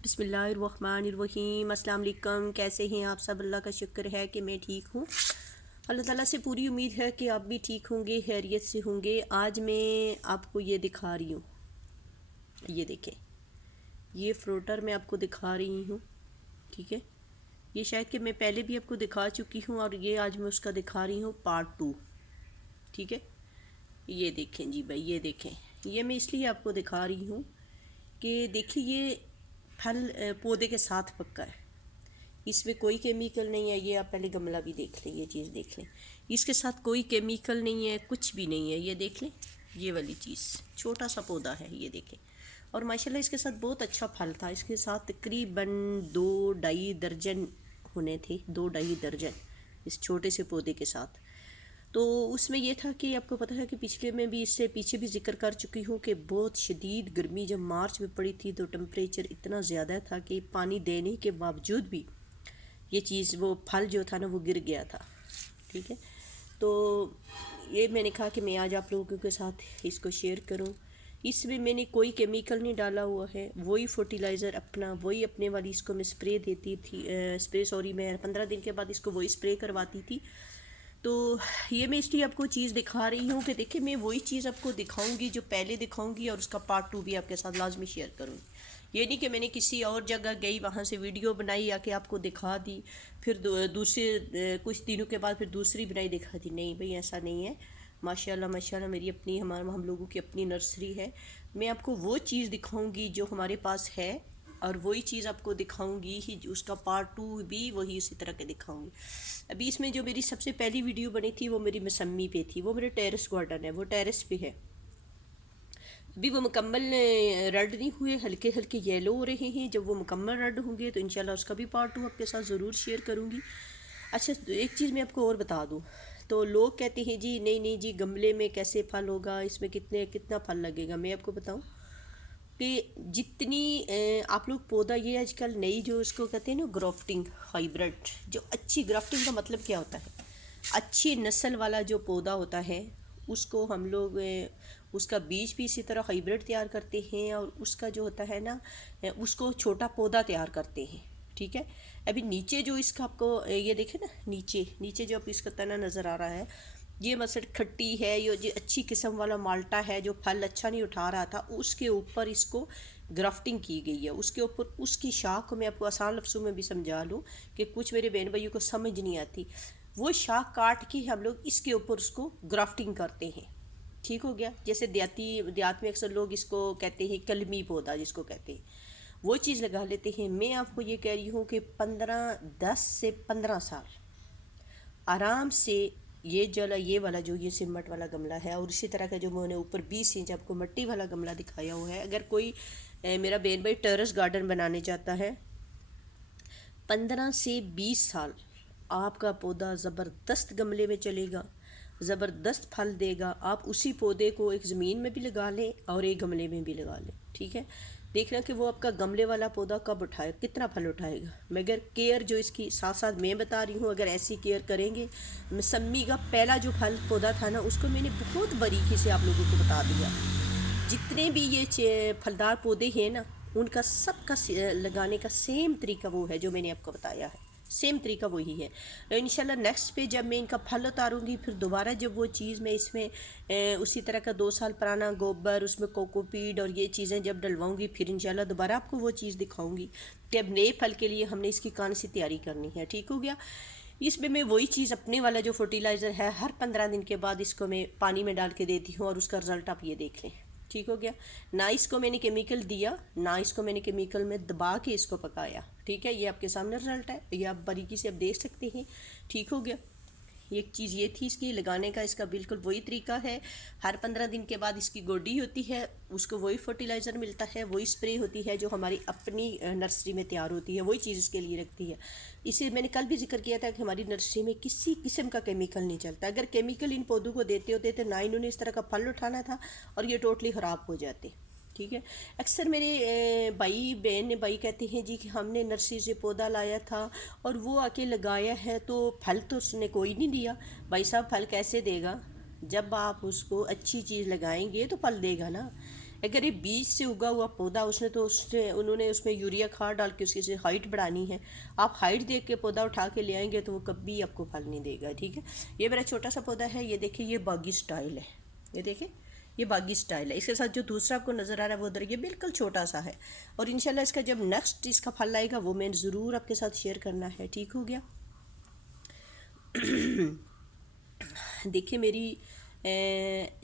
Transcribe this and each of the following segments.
بسم اللہ الرحمن الرحیم۔ السلام علیکم، کیسے ہیں آپ سب؟ اللہ کا شکر ہے کہ میں ٹھیک ہوں۔ اللہ تعالیٰ سے پوری امید ہے کہ آپ بھی ٹھیک ہوں گے، خیریت سے ہوں گے۔ آج میں آپ کو یہ دکھا رہی ہوں، یہ دیکھیں، یہ فروٹر میں آپ کو دکھا رہی ہوں، ٹھیک ہے۔ یہ شاید کہ میں پہلے بھی آپ کو دکھا چکی ہوں، اور یہ آج میں اس کا دکھا رہی ہوں پارٹ 2، ٹھیک ہے۔ یہ دیکھیں جی بھائی، یہ دیکھیں، یہ میں اس لیے آپ کو دکھا رہی ہوں کہ دیکھیں یہ پھل پودے کے ساتھ پکا ہے، اس میں کوئی کیمیکل نہیں ہے۔ یہ آپ پہلے گملہ بھی دیکھ لیں، یہ چیز دیکھ لیں، اس کے ساتھ کوئی کیمیکل نہیں ہے، کچھ بھی نہیں ہے۔ یہ دیکھ لیں، یہ والی چیز چھوٹا سا پودا ہے، یہ دیکھیں، اور ماشاءاللہ اس کے ساتھ بہت اچھا پھل تھا۔ اس کے ساتھ تقریباً 2-2.5 درجن ہونے تھے، 2-2.5 درجن اس چھوٹے سے پودے کے ساتھ۔ تو اس میں یہ تھا کہ آپ کو پتہ ہے کہ پچھلے میں بھی، اس سے پیچھے بھی ذکر کر چکی ہوں کہ بہت شدید گرمی جب مارچ میں پڑی تھی تو ٹمپریچر اتنا زیادہ تھا کہ پانی دینے کے باوجود بھی یہ چیز، وہ پھل جو تھا نا، وہ گر گیا تھا، ٹھیک ہے۔ تو یہ میں نے کہا کہ میں آج آپ لوگوں کے ساتھ اس کو شیئر کروں۔ اس میں نے کوئی کیمیکل نہیں ڈالا ہوا ہے، وہی فرٹیلائزر اپنا، وہی اپنے والی اس کو میں سپرے دیتی تھی، میں 15 دن کے بعد اس کو وہی سپرے کرواتی تھی۔ تو یہ میں اس لیے آپ کو چیز دکھا رہی ہوں کہ دیکھیں، میں وہی چیز آپ کو دکھاؤں گی جو پہلے دکھاؤں گی، اور اس کا پارٹ 2 بھی آپ کے ساتھ لازمی شیئر کروں گی۔ یہ نہیں کہ میں نے کسی اور جگہ گئی، وہاں سے ویڈیو بنائی یا کہ آپ کو دکھا دی، پھر دوسرے کچھ دنوں کے بعد پھر دوسری بنائی دکھا دی۔ نہیں بھئی، ایسا نہیں ہے۔ ماشاءاللہ ماشاءاللہ، میری اپنی، ہم لوگوں کی اپنی نرسری ہے۔ میں آپ کو وہ چیز دکھاؤں گی جو ہمارے پاس ہے، اور وہی چیز آپ کو دکھاؤں گی ہی، اس کا پارٹ 2 بھی وہی اسی طرح کے دکھاؤں گی۔ ابھی اس میں جو میری سب سے پہلی ویڈیو بنی تھی وہ میری مسمی پہ تھی، وہ میرے ٹیرس گارڈن ہے، وہ ٹیرس پہ ہے۔ ابھی وہ مکمل ریڈ نہیں ہوئے، ہلکے ہلکے یلو ہو رہے ہیں۔ جب وہ مکمل ریڈ ہوں گے تو انشاءاللہ اس کا بھی پارٹ 2 آپ کے ساتھ ضرور شیئر کروں گی۔ اچھا، ایک چیز میں آپ کو اور بتا دوں، تو لوگ کہتے ہیں جی نہیں نہیں جی، گملے میں کیسے پھل ہوگا، اس میں کتنا پھل لگے گا۔ میں آپ کو بتاؤں کہ جتنی آپ لوگ پودا، یہ آج کل نئی جو اس کو کہتے ہیں نا گرافٹنگ، ہائیبرڈ، جو اچھی گرافٹنگ کا مطلب کیا ہوتا ہے؟ اچھی نسل والا جو پودا ہوتا ہے، اس کو ہم لوگ اس کا بیج بھی اسی طرح ہائیبرڈ تیار کرتے ہیں، اور اس کا جو ہوتا ہے نا، اس کو چھوٹا پودا تیار کرتے ہیں، ٹھیک ہے۔ ابھی نیچے جو اس کا آپ کو یہ دیکھیں نا، نیچے جو آپ اس کا تنا نظر آ رہا ہے، یہ مثلا کھٹی ہے، یہ جو اچھی قسم والا مالٹا ہے جو پھل اچھا نہیں اٹھا رہا تھا، اس کے اوپر اس کو گرافٹنگ کی گئی ہے۔ اس کے اوپر اس کی شاخ کو میں آپ کو آسان لفظوں میں بھی سمجھا لوں کہ کچھ میرے بہن بھائیوں کو سمجھ نہیں آتی، وہ شاخ کاٹ کے ہم لوگ اس کے اوپر اس کو گرافٹنگ کرتے ہیں، ٹھیک ہو گیا۔ جیسے دیہات میں اکثر لوگ اس کو کہتے ہیں کلمی پودا، جس کو کہتے ہیں، وہ چیز لگا لیتے ہیں۔ میں آپ کو یہ کہہ رہی ہوں کہ 10 سے 15 سال آرام سے یہ والا جو یہ سمٹ والا گملہ ہے، اور اسی طرح کا جو میں نے اوپر 20 انچ آپ کو مٹی والا گملہ دکھایا ہوا ہے، اگر کوئی میرا بہن بھائی ٹیرس گارڈن بنانے چاہتا ہے، 15 سے 20 سال آپ کا پودا زبردست گملے میں چلے گا، زبردست پھل دے گا۔ آپ اسی پودے کو ایک زمین میں بھی لگا لیں اور ایک گملے میں بھی لگا لیں، ٹھیک ہے۔ دیکھنا کہ وہ آپ کا گملے والا پودا کب اٹھائے، کتنا پھل اٹھائے گا، مگر کیئر جو اس کی ساتھ ساتھ میں بتا رہی ہوں، اگر ایسی کیئر کریں گے۔ مسمی کا پہلا جو پھل پودا تھا نا، اس کو میں نے بہت باریکی سے آپ لوگوں کو بتا دیا۔ جتنے بھی یہ پھلدار پودے ہیں نا، ان کا سب کا لگانے کا سیم طریقہ وہ ہے جو میں نے آپ کو بتایا ہے، سیم طریقہ وہی ہے۔ انشاءاللہ نیکسٹ پہ جب میں ان کا پھل اتاروں گی، پھر دوبارہ جب وہ چیز میں اس میں اسی طرح کا 2 سال پرانا گوبر، اس میں کوکو پیڈ اور یہ چیزیں جب ڈلواؤں گی، پھر انشاءاللہ دوبارہ آپ کو وہ چیز دکھاؤں گی کہ اب نئے پھل کے لیے ہم نے اس کی کون سی تیاری کرنی ہے، ٹھیک ہو گیا۔ اس میں وہی چیز اپنے والا جو فرٹیلائزر ہے، ہر 15 دن کے بعد اس کو میں پانی میں ڈال کے دیتی ہوں، اور اس کا رزلٹ آپ یہ دیکھ لیں، ٹھیک ہو گیا۔ نہ اس کو میں نے کیمیکل دیا، نہ اس کو میں نے کیمیکل میں دبا کے اس کو پکایا، ٹھیک ہے۔ یہ آپ کے سامنے رزلٹ ہے، یہ آپ باریکی سے آپ دیکھ سکتے ہیں، ٹھیک ہو گیا۔ ایک چیز یہ تھی اس کی لگانے کا، اس کا بالکل وہی طریقہ ہے۔ ہر 15 دن کے بعد اس کی گوڈی ہوتی ہے، اس کو وہی فرٹیلائزر ملتا ہے، وہی سپرے ہوتی ہے جو ہماری اپنی نرسری میں تیار ہوتی ہے، وہی چیز اس کے لیے رکھتی ہے۔ اسے میں نے کل بھی ذکر کیا تھا کہ ہماری نرسری میں کسی قسم کا کیمیکل نہیں چلتا۔ اگر کیمیکل ان پودوں کو دیتے ہوتے تو نہ انہوں نے اس طرح کا پھل اٹھانا تھا، اور یہ ٹوٹلی خراب ہو جاتے، ٹھیک ہے۔ اکثر میرے بھائی کہتے ہیں جی کہ ہم نے نرسری سے پودا لایا تھا اور وہ آ کے لگایا ہے تو پھل تو اس نے کوئی نہیں دیا۔ بھائی صاحب، پھل کیسے دے گا؟ جب آپ اس کو اچھی چیز لگائیں گے تو پھل دے گا نا۔ اگر یہ بیج سے اگا ہوا پودا انہوں نے اس میں یوریا کھاد ڈال کے اس کی ہائٹ بڑھانی ہے، آپ ہائٹ دیکھ کے پودا اٹھا کے لے آئیں گے تو وہ کبھی آپ کو پھل نہیں دے گا، ٹھیک ہے۔ یہ میرا چھوٹا سا پودا ہے، یہ دیکھیں یہ باغی سٹائل ہے، یہ دیکھیں یہ باغی سٹائل ہے۔ اس کے ساتھ جو دوسرا آپ کو نظر آ رہا ہے وہ ادھر، یہ بالکل چھوٹا سا ہے، اور انشاءاللہ اس کا جب نیکسٹ اس کا پھل آئے گا وہ میں ضرور آپ کے ساتھ شیئر کرنا ہے، ٹھیک ہو گیا۔ دیکھیں میری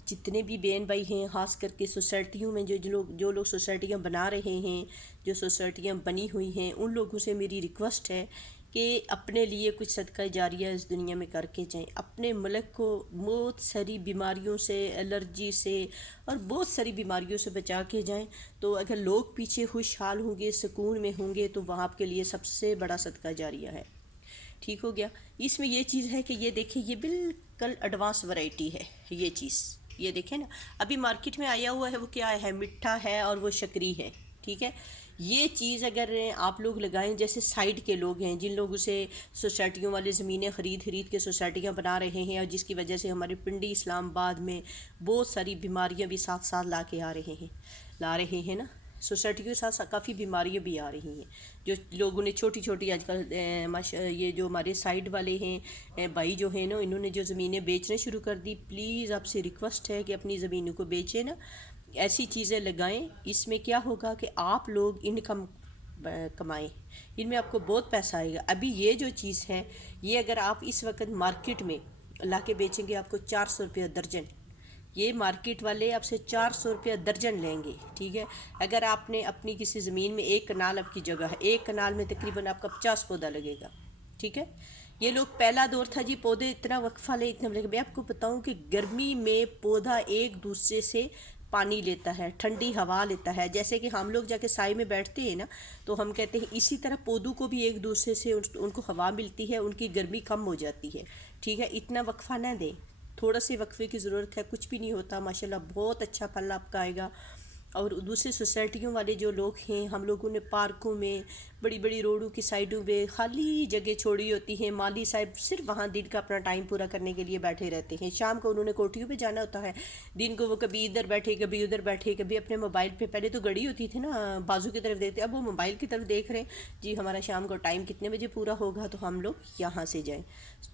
جتنے بھی بہن بھائی ہیں، خاص کر کے سوسائٹیوں میں جو لوگ سوسائٹیاں بنا رہے ہیں، جو سوسائٹیاں بنی ہوئی ہیں، ان لوگوں سے میری ریکویسٹ ہے کہ اپنے لیے کچھ صدقہ جاریہ اس دنیا میں کر کے جائیں، اپنے ملک کو بہت ساری بیماریوں سے، الرجی سے اور بہت ساری بیماریوں سے بچا کے جائیں۔ تو اگر لوگ پیچھے خوشحال ہوں گے، سکون میں ہوں گے، تو وہاں آپ کے لیے سب سے بڑا صدقہ جاریہ ہے، ٹھیک ہو گیا۔ اس میں یہ چیز ہے کہ یہ دیکھیں یہ بالکل ایڈوانس ورائٹی ہے، یہ چیز یہ دیکھیں نا، ابھی مارکیٹ میں آیا ہوا ہے وہ کیا ہے، مٹھا ہے اور وہ شکری ہے، ٹھیک ہے۔ یہ چیز اگر آپ لوگ لگائیں، جیسے سائڈ کے لوگ ہیں جن لوگوں سے سوسائٹیوں والے زمینیں خرید کے سوسائٹیاں بنا رہے ہیں، اور جس کی وجہ سے ہمارے پنڈی اسلام آباد میں بہت ساری بیماریاں بھی ساتھ ساتھ لا رہے ہیں نا، سوسائٹی کے ساتھ کافی بیماریاں بھی آ رہی ہیں، جو لوگوں نے چھوٹی چھوٹی آج کل یہ جو ہمارے سائڈ والے ہیں بھائی جو ہیں نا، انہوں نے جو زمینیں بیچنا شروع کر دی، پلیز آپ سے ریکویسٹ ہے کہ اپنی زمینوں کو بیچیں نا، ایسی چیزیں لگائیں۔ اس میں کیا ہوگا کہ آپ لوگ انکم کمائیں، ان میں آپ کو بہت پیسہ آئے گا۔ ابھی یہ جو چیز ہے، یہ اگر آپ اس وقت مارکیٹ میں لا کے بیچیں گے آپ کو 400 روپیہ درجن، یہ مارکیٹ والے آپ سے 400 روپیہ درجن لیں گے، ٹھیک ہے۔ اگر آپ نے اپنی کسی زمین میں 1 کنال آپ کی جگہ ہے، 1 کنال میں تقریباً آپ کا 50 پودا لگے گا، ٹھیک ہے۔ یہ لوگ پہلا دور تھا جی پودے اتنا وقفہ لے اتنا لگے، میں آپ کو بتاؤں کہ گرمی میں پودا ایک دوسرے سے پانی لیتا ہے، ٹھنڈی ہوا لیتا ہے، جیسے کہ ہم لوگ جا کے سائے میں بیٹھتے ہیں نا، تو ہم کہتے ہیں اسی طرح پودوں کو بھی ایک دوسرے سے ان کو ہوا ملتی ہے، ان کی گرمی کم ہو جاتی ہے، ٹھیک ہے۔ اتنا وقفہ نہ دیں، تھوڑا سے وقفے کی ضرورت ہے، کچھ بھی نہیں ہوتا، ماشاءاللہ بہت اچھا پھل آپ کا آئے گا۔ اور دوسری سوسائٹیوں والے جو لوگ ہیں، ہم لوگوں نے پارکوں میں، بڑی بڑی روڈوں کی سائڈوں پہ خالی جگہ چھوڑی ہوتی ہیں، مالی صاحب صرف وہاں دن کا اپنا ٹائم پورا کرنے کے لیے بیٹھے رہتے ہیں، شام کو انہوں نے کوٹھیوں پہ جانا ہوتا ہے، دن کو وہ کبھی ادھر بیٹھے کبھی ادھر بیٹھے، کبھی اپنے موبائل پہ، پہلے تو گھڑی ہوتی تھی نا بازو کی طرف دیکھتے، اب وہ موبائل کی طرف دیکھ رہے ہیں جی ہمارا شام کو ٹائم کتنے بجے پورا ہوگا تو ہم لوگ یہاں سے جائیں۔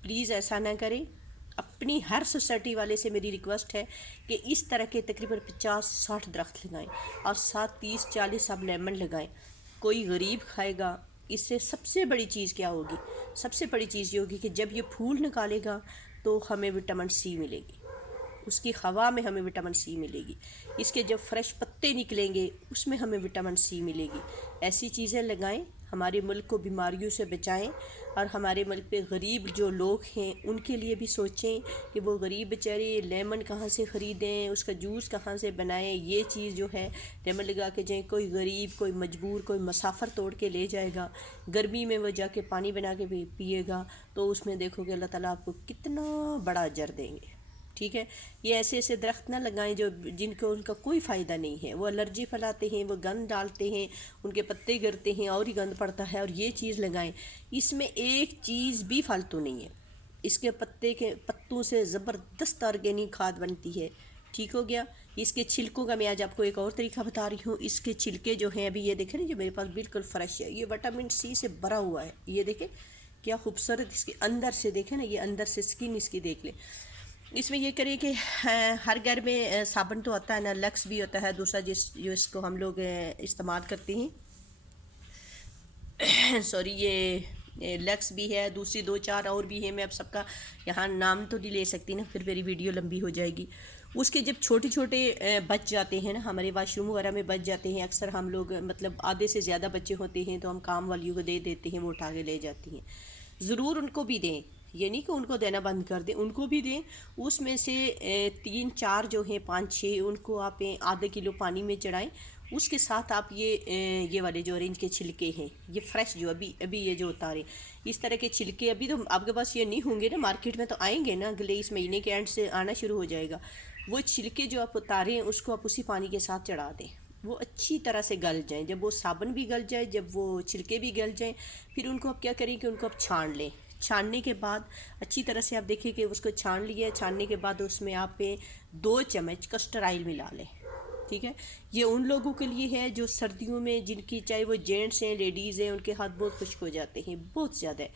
پلیز ایسا نہ کریں، اپنی ہر سوسائٹی والے سے میری ریکویسٹ ہے کہ اس طرح کے تقریباً 50-60 درخت لگائیں، اور ساتھ 30-40 اب لیمن لگائیں، کوئی غریب کھائے گا۔ اس سے سب سے بڑی چیز کیا ہوگی، سب سے بڑی چیز یہ ہوگی کہ جب یہ پھول نکالے گا تو ہمیں وٹامن سی ملے گی، اس کی ہوا میں ہمیں وٹامن سی ملے گی، اس کے جب فریش پتے نکلیں گے اس میں ہمیں وٹامن سی ملے گی۔ ایسی چیزیں لگائیں، ہمارے ملک کو بیماریوں سے بچائیں، اور ہمارے ملک پہ غریب جو لوگ ہیں ان کے لیے بھی سوچیں کہ وہ غریب بیچارے لیمن کہاں سے خریدیں، اس کا جوس کہاں سے بنائیں۔ یہ چیز جو ہے لیمن لگا کے جائیں، کوئی غریب، کوئی مجبور، کوئی مسافر توڑ کے لے جائے گا، گرمی میں وہ جا کے پانی بنا کے پیے گا، تو اس میں دیکھو کہ اللہ تعالیٰ آپ کو کتنا بڑا اجر دیں گے، ٹھیک ہے۔ یہ ایسے ایسے درخت نہ لگائیں جن کو ان کا کوئی فائدہ نہیں ہے، وہ الرجی پھیلاتے ہیں، وہ گند ڈالتے ہیں، ان کے پتے گرتے ہیں اور ہی گند پڑتا ہے۔ اور یہ چیز لگائیں، اس میں ایک چیز بھی فالتو نہیں ہے، اس کے پتوں سے زبردست آرگینک کھاد بنتی ہے، ٹھیک ہو گیا۔ اس کے چھلکوں کا میں آج آپ کو ایک اور طریقہ بتا رہی ہوں۔ اس کے چھلکے جو ہیں، ابھی یہ دیکھیں نا جو میرے پاس بالکل فریش ہے، یہ وٹامن سی سے بھرا ہوا ہے، یہ دیکھیں کیا خوبصورت، اس کے اندر سے دیکھیں نا، یہ اندر سے سکن اس کی دیکھ لیں۔ اس میں یہ کریں کہ ہر گھر میں صابن تو آتا ہے نا، لکس بھی ہوتا ہے دوسرا جو اس کو ہم لوگ استعمال کرتے ہیں، سوری یہ لکس بھی ہے، دوسری 2-4 اور بھی ہیں، میں اب سب کا یہاں نام تو نہیں لے سکتی نا، پھر میری ویڈیو لمبی ہو جائے گی۔ اس کے جب چھوٹے چھوٹے بچ جاتے ہیں نا، ہمارے واش روم وغیرہ میں بچ جاتے ہیں، اکثر ہم لوگ مطلب آدھے سے زیادہ بچے ہوتے ہیں تو ہم کام والیوں کو دے دیتے ہیں، وہ اٹھا کے لے جاتی ہیں، ضرور ان کو بھی دیں، یہ نہیں کہ ان کو دینا بند کر دیں، ان کو بھی دیں۔ اس میں سے 3-4 جو ہیں 5-6 ان کو آپ ½ کلو پانی میں چڑھائیں، اس کے ساتھ آپ یہ والے جو اورنج کے چھلکے ہیں، یہ فریش جو ابھی یہ جو اتارے، اس طرح کے چھلکے ابھی تو آپ کے پاس یہ نہیں ہوں گے نا، مارکیٹ میں تو آئیں گے نا، اگلے اس مہینے کے اینڈ سے آنا شروع ہو جائے گا۔ وہ چھلکے جو آپ اتاریں اس کو آپ اسی پانی کے ساتھ چڑھا دیں، وہ اچھی طرح سے گل جائیں، جب وہ صابن بھی گل جائے، جب وہ چھلکے بھی گل جائیں، پھر ان کو آپ کیا کریں کہ ان کو آپ چھان لیں۔ چھاننے کے بعد اچھی طرح سے آپ دیکھیں کہ اس کو چھان لیا ہے، چھاننے کے بعد اس میں آپ 2 چمچ کسٹر آئل ملا لیں، ٹھیک ہے، یہ ان لوگوں کے لیے ہے جو سردیوں میں، جن کی چاہے وہ جینٹس ہیں لیڈیز ہیں، ان کے ہاتھ بہت خشک ہو جاتے ہیں بہت زیادہ.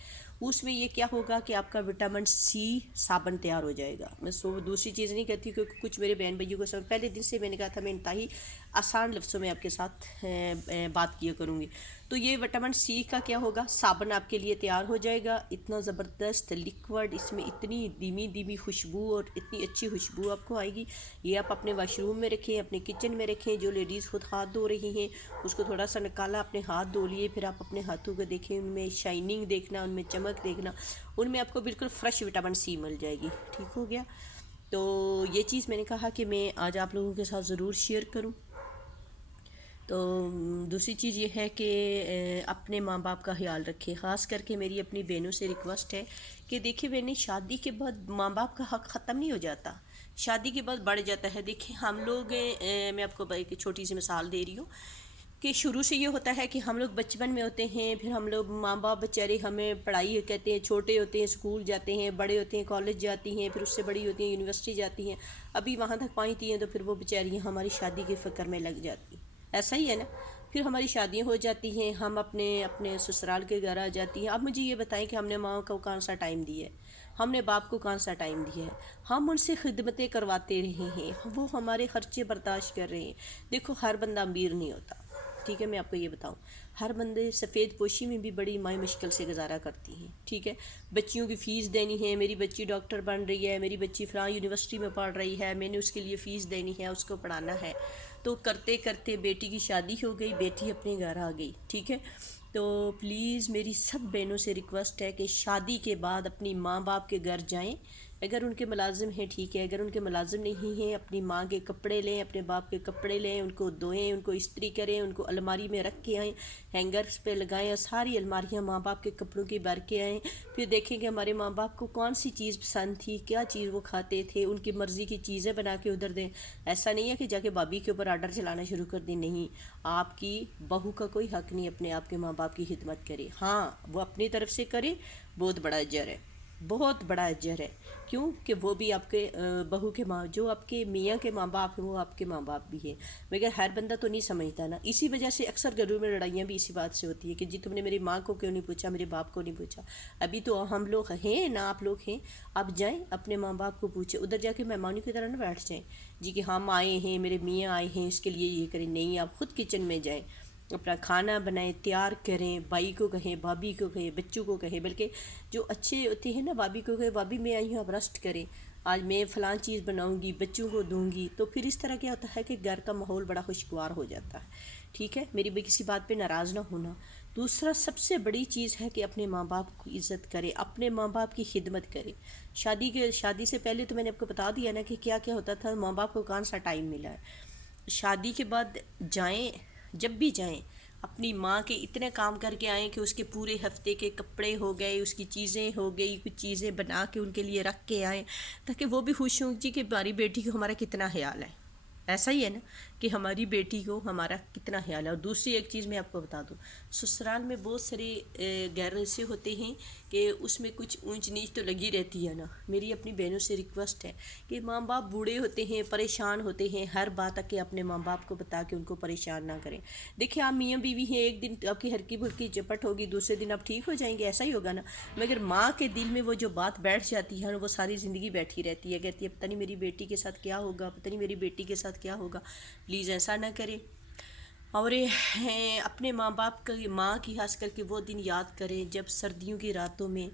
اس میں یہ کیا ہوگا کہ آپ کا وٹامن سی صابن تیار ہو جائے گا. میں دوسری چیز نہیں کہتی کیونکہ کچھ میرے بہن بھائیوں کو سمجھ، پہلے دن سے میں نے کہا تھا میں انتہائی آسان لفظوں میں آپ کے ساتھ بات کیا کروں گی. تو یہ وٹامن سی کا کیا ہوگا، صابن آپ کے لیے تیار ہو جائے گا. اتنا زبردست لیکوڈ، اس میں اتنی دھیمی دھیمی خوشبو اور اتنی اچھی خوشبو آپ کو آئے گی. یہ آپ اپنے واش روم میں رکھیں، اپنے کچن میں رکھیں. جو لیڈیز خود ہاتھ دھو رہی ہیں اس کو تھوڑا سا نکالا، اپنے ہاتھ دھو لیے، پھر آپ اپنے ہاتھوں کو دیکھیں، ان میں شائننگ دیکھنا، ان میں چمک دیکھنا، ان میں آپ کو بالکل فریش وٹامن سی مل جائے گی. ٹھیک ہو گیا. تو یہ چیز میں نے کہا کہ میں آج آپ لوگوں کے ساتھ ضرور شیئر کروں. تو دوسری چیز یہ ہے کہ اپنے ماں باپ کا خیال رکھیں. خاص کر کے میری اپنی بہنوں سے ریکویسٹ ہے کہ دیکھیں بہنیں، شادی کے بعد ماں باپ کا حق ختم نہیں ہو جاتا، شادی کے بعد بڑھ جاتا ہے. دیکھیں ہم لوگ، میں آپ کو ایک چھوٹی سی مثال دے رہی ہوں کہ شروع سے یہ ہوتا ہے کہ ہم لوگ بچپن میں ہوتے ہیں، پھر ہم لوگ ماں باپ بیچارے ہمیں پڑھائی کہتے ہیں، چھوٹے ہوتے ہیں اسکول جاتے ہیں، بڑے ہوتے ہیں کالج جاتی ہیں، پھر اس سے بڑی ہوتی ہیں یونیورسٹی جاتی ہیں، ابھی وہاں تک پہنچتی ہیں تو پھر وہ بیچاریاں ہماری شادی کے فکر میں لگ جاتی ہیں. ایسا ہی ہے نا. پھر ہماری شادیاں ہو جاتی ہیں، ہم اپنے سسرال کے گھر آ جاتی ہیں. اب مجھے یہ بتائیں کہ ہم نے ماں کو کون سا ٹائم دیا ہے، ہم نے باپ کو کون سا ٹائم دیا ہے. ہم ان سے خدمتیں کرواتے رہے ہیں، وہ ہمارے خرچے برداشت کر رہے ہیں. دیکھو ہر بندہ امیر نہیں ہوتا، ٹھیک ہے، میں آپ کو یہ بتاؤں، ہر بندے سفید پوشی میں بھی بڑی مائیں مشکل سے گزارا کرتی ہیں. ٹھیک ہے، بچیوں کی فیس دینی ہے، میری بچی ڈاکٹر بن رہی ہے، میری بچی فلاں یونیورسٹی میں پڑھ رہی ہے، میں نے اس کے لیے فیس دینی ہے، اس کو پڑھانا ہے. تو کرتے کرتے بیٹی کی شادی ہو گئی، بیٹی اپنے گھر آ گئی. ٹھیک ہے، تو پلیز میری سب بہنوں سے ریکویسٹ ہے کہ شادی کے بعد اپنی ماں باپ کے گھر جائیں. اگر ان کے ملازم ہیں ٹھیک ہے، اگر ان کے ملازم نہیں ہیں، اپنی ماں کے کپڑے لیں، اپنے باپ کے کپڑے لیں، ان کو دھوئیں، ان کو استری کریں، ان کو الماری میں رکھ کے آئیں، ہینگرز پہ لگائیں، اور ساری الماریاں ماں باپ کے کپڑوں کی بھر کے آئیں. پھر دیکھیں کہ ہمارے ماں باپ کو کون سی چیز پسند تھی، کیا چیز وہ کھاتے تھے، ان کی مرضی کی چیزیں بنا کے ادھر دیں. ایسا نہیں ہے کہ جا کے بھابھی کے اوپر آرڈر چلانا شروع کر دیں. نہیں، آپ کی بہو کا کوئی حق نہیں اپنے آپ کے ماں باپ کی خدمت کرے. ہاں وہ اپنی طرف سے کرے، بہت بڑا اجر ہے، بہت بڑا اجر ہے. کیوں کہ وہ بھی آپ کے بہو کے ماں، جو آپ کے میاں کے ماں باپ ہیں وہ آپ کے ماں باپ بھی ہیں. مگر ہر بندہ تو نہیں سمجھتا نا. اسی وجہ سے اکثر گھروں میں لڑائیاں بھی اسی بات سے ہوتی ہیں کہ جی تم نے میری ماں کو کیوں نہیں پوچھا، میرے باپ کو نہیں پوچھا. ابھی تو ہم لوگ ہیں نا، آپ لوگ ہیں، آپ جائیں اپنے ماں باپ کو پوچھیں. ادھر جا کے مہمانوں کی طرح نہ بیٹھ جائیں جی کہ ہم آئے ہیں، میرے میاں آئے ہیں اس کے لیے یہ کریں. نہیں، آپ خود کچن میں جائیں، اپنا کھانا بنائیں، تیار کریں، بھائی کو کہیں، بھابھی کو کہیں، بچوں کو کہیں. بلکہ جو اچھے ہوتے ہیں نا، بھابھی کو کہیں بھابھی میں آئی ہوں آپ رسٹ کریں، آج میں فلاں چیز بناؤں گی، بچوں کو دوں گی. تو پھر اس طرح کیا ہوتا ہے کہ گھر کا ماحول بڑا خوشگوار ہو جاتا ہے. ٹھیک ہے، میری بھی کسی بات پہ ناراض نہ ہونا. دوسرا سب سے بڑی چیز ہے کہ اپنے ماں باپ کی عزت کرے، اپنے ماں باپ کی خدمت کرے. شادی سے پہلے تو میں نے آپ کو بتا دیا نا کہ کیا کیا ہوتا تھا، ماں باپ کو کون سا ٹائم ملا ہے. شادی کے بعد جائیں، جب بھی جائیں اپنی ماں کے اتنے کام کر کے آئیں کہ اس کے پورے ہفتے کے کپڑے ہو گئے، اس کی چیزیں ہو گئی، کچھ چیزیں بنا کے ان کے لیے رکھ کے آئیں تاکہ وہ بھی خوش ہوں جی کہ ہماری بیٹی کو ہمارا کتنا خیال ہے. ایسا ہی ہے نا کہ ہماری بیٹی کو ہمارا کتنا خیال ہے. اور دوسری ایک چیز میں آپ کو بتا دوں، سسرال میں بہت سارے گھر ایسے ہوتے ہیں کہ اس میں کچھ اونچ نیچ تو لگی رہتی ہے نا. میری اپنی بہنوں سے ریکویسٹ ہے کہ ماں باپ بوڑھے ہوتے ہیں، پریشان ہوتے ہیں، ہر بات آ کے اپنے ماں باپ کو بتا کے ان کو پریشان نہ کریں. دیکھیں آپ میاں بیوی ہیں، ایک دن آپ کی ہلکی پھلکی چپٹ ہوگی، دوسرے دن آپ ٹھیک ہو جائیں گے، ایسا ہی ہوگا نا. مگر ماں کے دل میں وہ جو بات بیٹھ جاتی ہے وہ ساری زندگی بیٹھی رہتی ہے، کہتی ہے پتہ نہیں میری بیٹی کے ساتھ کیا ہوگا، پتہ نہیں میری بیٹی کے ساتھ کیا ہوگا. پلیز ایسا نہ کریں. اور اپنے ماں باپ کا، ماں کی خاص کر کے وہ دن یاد کریں جب سردیوں کی راتوں میں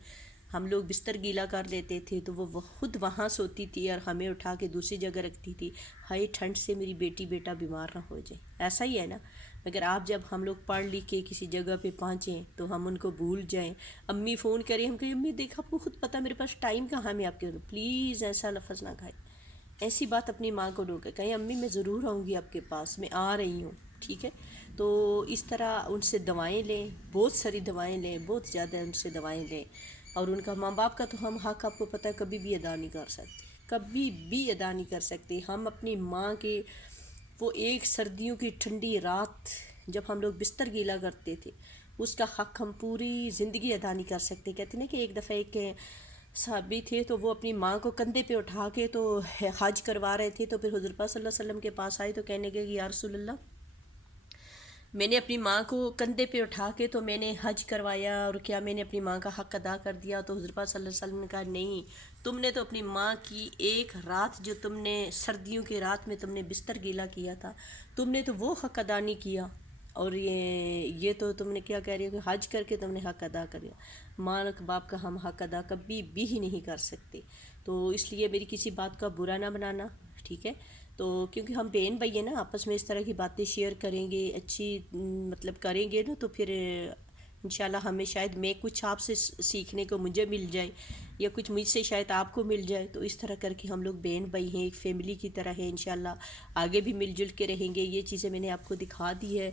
ہم لوگ بستر گیلا کر لیتے تھے تو وہ خود وہاں سوتی تھی اور ہمیں اٹھا کے دوسری جگہ رکھتی تھی. ہائی ٹھنڈ سے میری بیٹی بیٹا بیمار نہ ہو جائے. ایسا ہی ہے نا. مگر آپ جب ہم لوگ پڑھ لکھ کے کسی جگہ پہ پہنچیں تو ہم ان کو بھول جائیں. امی فون کریں، ہم کہیں امی دیکھا آپ کو خود پتہ میرے پاس ٹائم کہاں، میں آپ کے. پلیز ایسا لفظ نہ کھائیں، ایسی بات اپنی ماں کو ڈھو کے کہیں امی میں ضرور آؤں گی آپ کے پاس، میں آ رہی ہوں. ٹھیک ہے، تو اس طرح ان سے دوائیں لیں، بہت ساری دوائیں لیں، بہت زیادہ ان سے دوائیں لیں. اور ان کا ماں باپ کا تو ہم حق آپ کو پتہ ہے کبھی بھی ادا نہیں کر سکتے، کبھی بھی ادا نہیں کر سکتے. ہم اپنی ماں کے وہ ایک سردیوں کی ٹھنڈی رات جب ہم لوگ بستر گیلا کرتے تھے، اس کا حق ہم پوری زندگی ادا نہیں کر سکتے. کہتے ہیں نا کہ ایک دفعہ ایک صحابی تھے تو وہ اپنی ماں کو کندھے پہ اٹھا کے تو حج کروا رہے تھے، تو پھر حضور پاک صلی اللہ علیہ وسلم کے پاس آئے تو کہنے لگے کہ یا رسول اللہ، میں نے اپنی ماں کو کندھے پہ اٹھا کے تو میں نے حج کروایا، اور کیا میں نے اپنی ماں کا حق ادا کر دیا؟ تو حضور پاک صلی اللہ علیہ وسلم نے کہا نہیں، تم نے تو اپنی ماں کی ایک رات جو تم نے سردیوں کی رات میں تم نے بستر گیلا کیا تھا، تم نے تو وہ حق ادا نہیں کیا، اور یہ تو تم نے کیا کہہ رہی ہو کہ حج کر کے تم نے حق ادا کر لیا۔ ماں باپ کا ہم حق ادا کبھی بھی ہی نہیں کر سکتے، تو اس لیے میری کسی بات کا برا نہ بنانا، ٹھیک ہے؟ تو کیونکہ ہم بہن بھائی ہیں نا، آپس میں اس طرح کی باتیں شیئر کریں گے، اچھی مطلب کریں گے نا، تو پھر انشاءاللہ ہمیں شاید میں کچھ آپ سے سیکھنے کو مجھے مل جائے، یا کچھ مجھ سے شاید آپ کو مل جائے، تو اس طرح کر کے ہم لوگ بہن بھائی ہیں، ایک فیملی کی طرح ہے انشاءاللہ، آگے بھی مل جل کے رہیں گے۔ یہ چیزیں میں نے آپ کو دکھا دی ہے،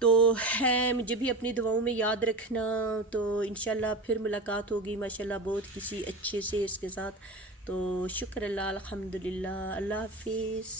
تو ہے مجھے بھی اپنی دعاؤں میں یاد رکھنا، تو انشاءاللہ پھر ملاقات ہوگی ماشاءاللہ بہت کسی اچھے سے اس کے ساتھ، تو شکر اللہ، الحمدللہ، اللہ حافظ۔